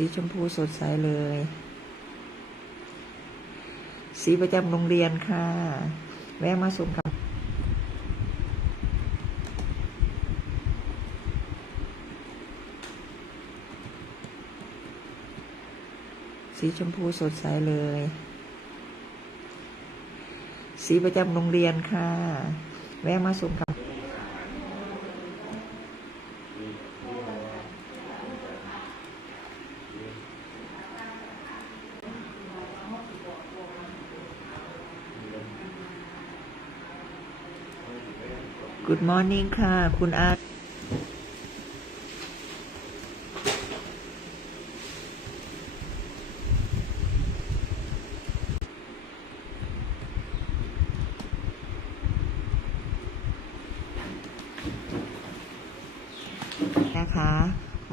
สีชมพูสดใสเลย สีประจำโรงเรียนค่ะ แวะมาส่งกับสีชมพูสดใสเลย สีประจำโรงเรียนค่ะ แวะมาส่งกับ Good morning ค่ะ คุณอานะคะ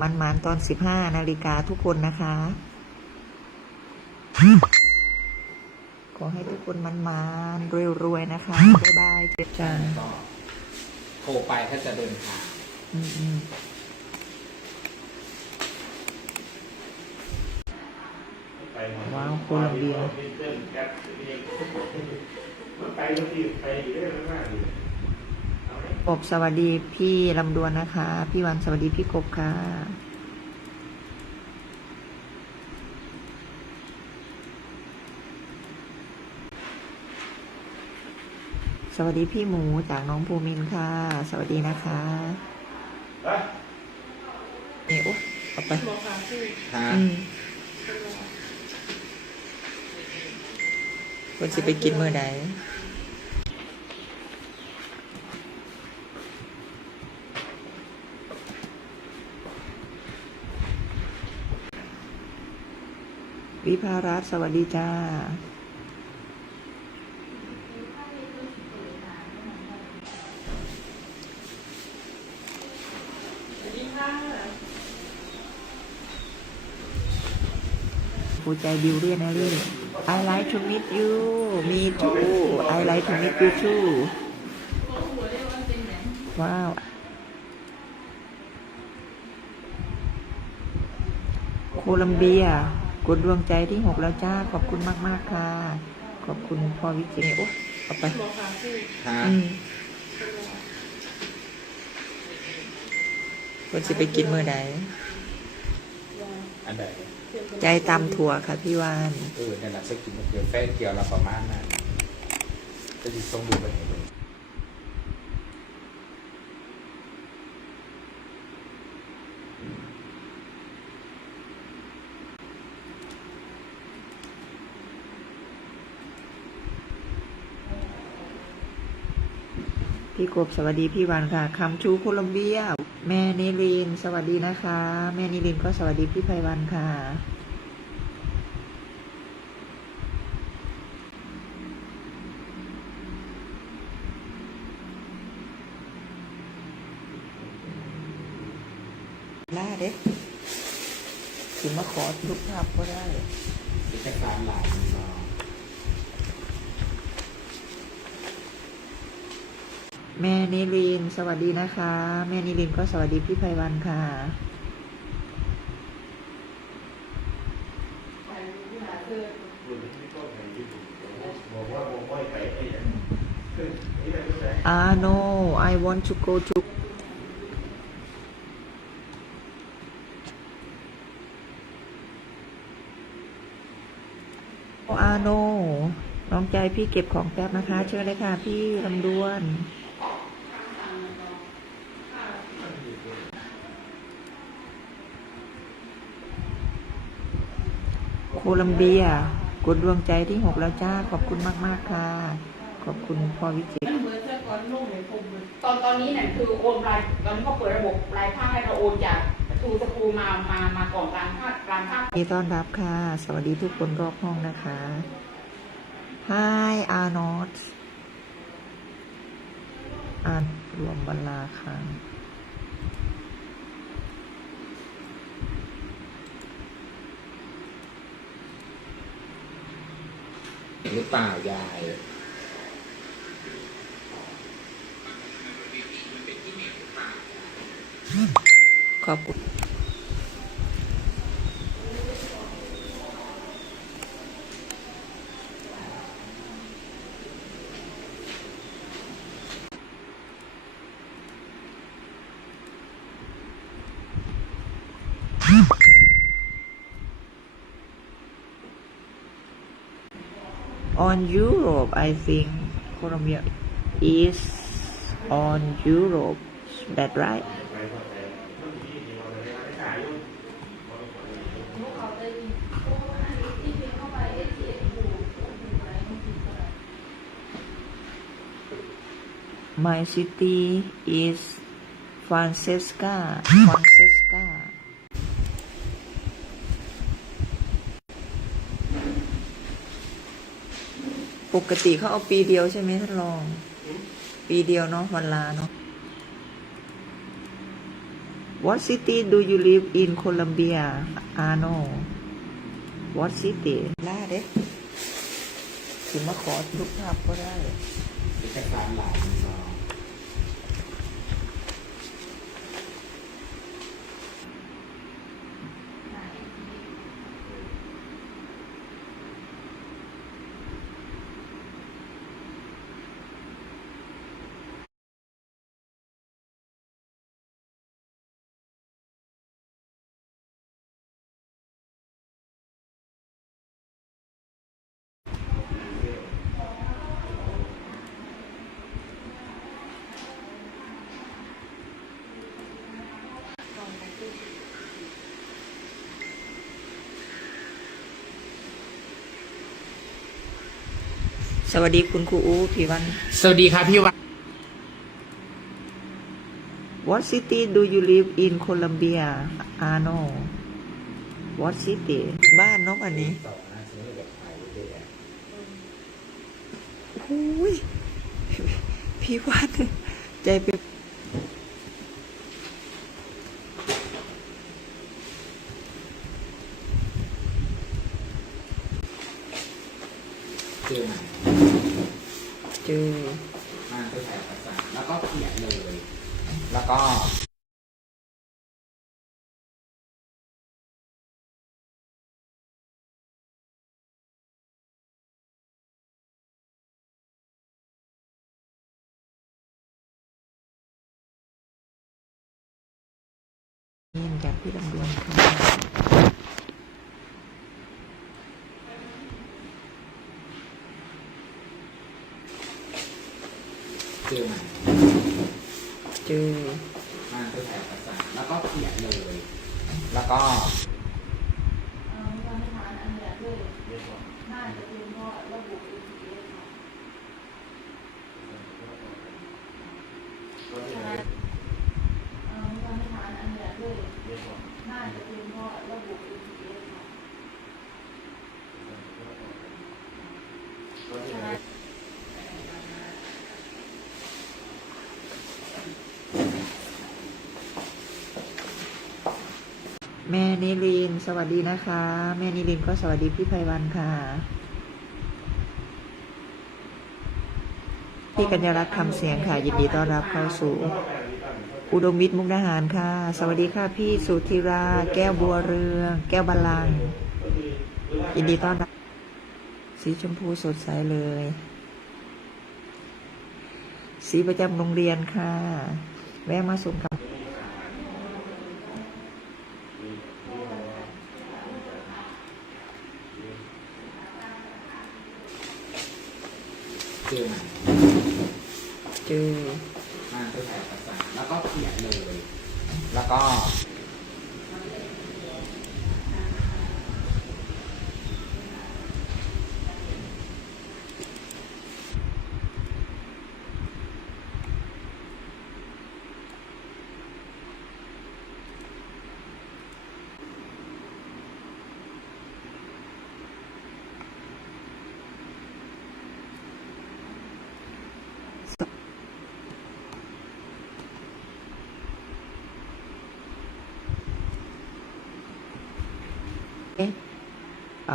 มันมานตอน15นาฬิกาทุกคนนะคะ ขอให้ทุกคนมันมานรวยๆนะคะ บ๊ายบายเจ็บจ้า โทรไปถ้าจะเดินทางอืมอืมว้าวโคลัมเบียไปก็ที่ไปอยู่ได้มากเลยกบสวัสดีพี่ลำดวนนะคะ พี่วันสวัสดีพี่กบค่ะ สวัสดีพี่หมูจากน้องภูมินทร์ค่ะ สวัสดีนะคะไปนี่โอ๊ะเอาไปฮะอืมคนสิไปกินเมื่อใดวิภารัตน์สวัสดีจ้า ผู้ใจบิวเรียนนะลี่ I like to meet you me too I like to meet you too ว้าว โคลัมเบียกดดวงใจที่หกแล้วจ้า ขอบคุณมากๆค่ะ ขอบคุณพ่อวิจิตรโอ๊ะเอาไปฮะอืมคนสิไปกินเมื่อใดอันใด ใจตำถั่วค่ะพี่วานเออเนี่ยแหละจะกินเกี่ยวแฟนเกี่ยวเราประมาณนั้นจะดิส่งดูไปให้ดูพี่กบสวัสดีพี่วันค่ะคำชูโคลัมเบีย แม่นิลิน สวัสดีนะคะ แม่นิลินก็สวัสดีพี่ไพวันค่ะ ล่าเด็กถึงมาขอทุกภาพก็ได้เป็นแค่การหลายเนาะ แม่นิลินสวัสดีนะคะ แม่นิลินก็สวัสดีพี่ไพวันค่ะบอกว่าบอกว่าไปไอ้ยังนี่แหละก็ได้ Ah no I want to go to อาโนน้องใจพี่เก็บของแป๊บนะคะ เชิญเลยค่ะ พี่ลำดวน โคลัมเบียกดดวงใจที่หกแล้วจ้า ขอบคุณมากๆค่ะ ขอบคุณพ่อวิจิตรเหมือนเสื้อก้อนนุ่งในผมเลยตอนตอนนี้เนี่ยคือโอนรายตอนนี้เขาเปิดระบบรายภาคให้เราโอนจากทูสกูมามามาก่อนกลางภาคกลางภาคยินดีต้อนรับค่ะ สวัสดีทุกคนรอบห้องนะคะ Hi Arnold อ่านรวมบรรลาค่ะ หรือเปล่ายาย ขอบคุณ on Europe. I think Colombia is on Europe. Is that right? My city is Francesca. Francesca. ปกติเขาเอาปีเดียวใช่ไหมท่านรอง ปีเดียวเนาะวันลาเนาะ What city do you live in Colombia Arno What city ล่าเด็กถึงมาขอทุกภาพก็ได้เอการหลาย สวัสดีคุณครูอูพี่วัน สวัสดีครับพี่วัน What city do you live in Colombia Arno What city บ้านเนกอันนี้ต่อนะซื้อแบบขายเด็กโอ้ยพี่วันใจเป็น เจอไหน เจอ มาไปถ่ายเอกสารแล้วก็เขียนเลย แล้วก็ นี่จากพี่ลำดวนค่ะเจอไหนเจอ มาไปถ่ายเอกสารแล้วก็เขียนเลย แล้วก็ แม่นิลินสวัสดีนะคะ แม่นิลินก็สวัสดีพี่ไพวันค่ะ พี่กัญญารัตน์คำเสียงค่ะยินดีต้อนรับเข้าสู่ อุดมวิทย์มุกดาหารค่ะ สวัสดีค่ะพี่สุธิรา แก้วบัวเรือง แก้วบาลังยินดีต้อนรับ สีชมพูสดใสเลย สีประจำโรงเรียนค่ะ แวะมาส่งกับ เจอไหน เจอมาไปถ่ายเอกสารแล้วก็เขียนเลย แล้วก็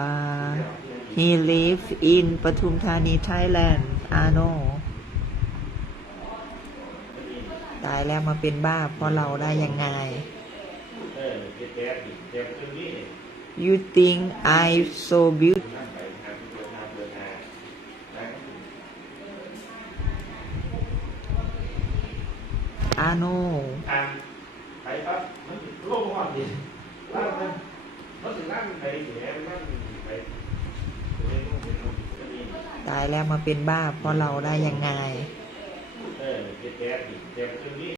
uh, he live in ปทุมธานี Thailand อาโนตายแล้วมาเป็นบ้าเพราะเราได้ยังไงเออเก็บแก๊สดิเก็บตรงนี้ you think I so beautiful นั่นไปครับเดินทางเดินทางนะอาโนทางไปปั๊บมันโล่งก่อนดิ ตายแล้วมาเป็นบ้าเพราะเราได้ยังไง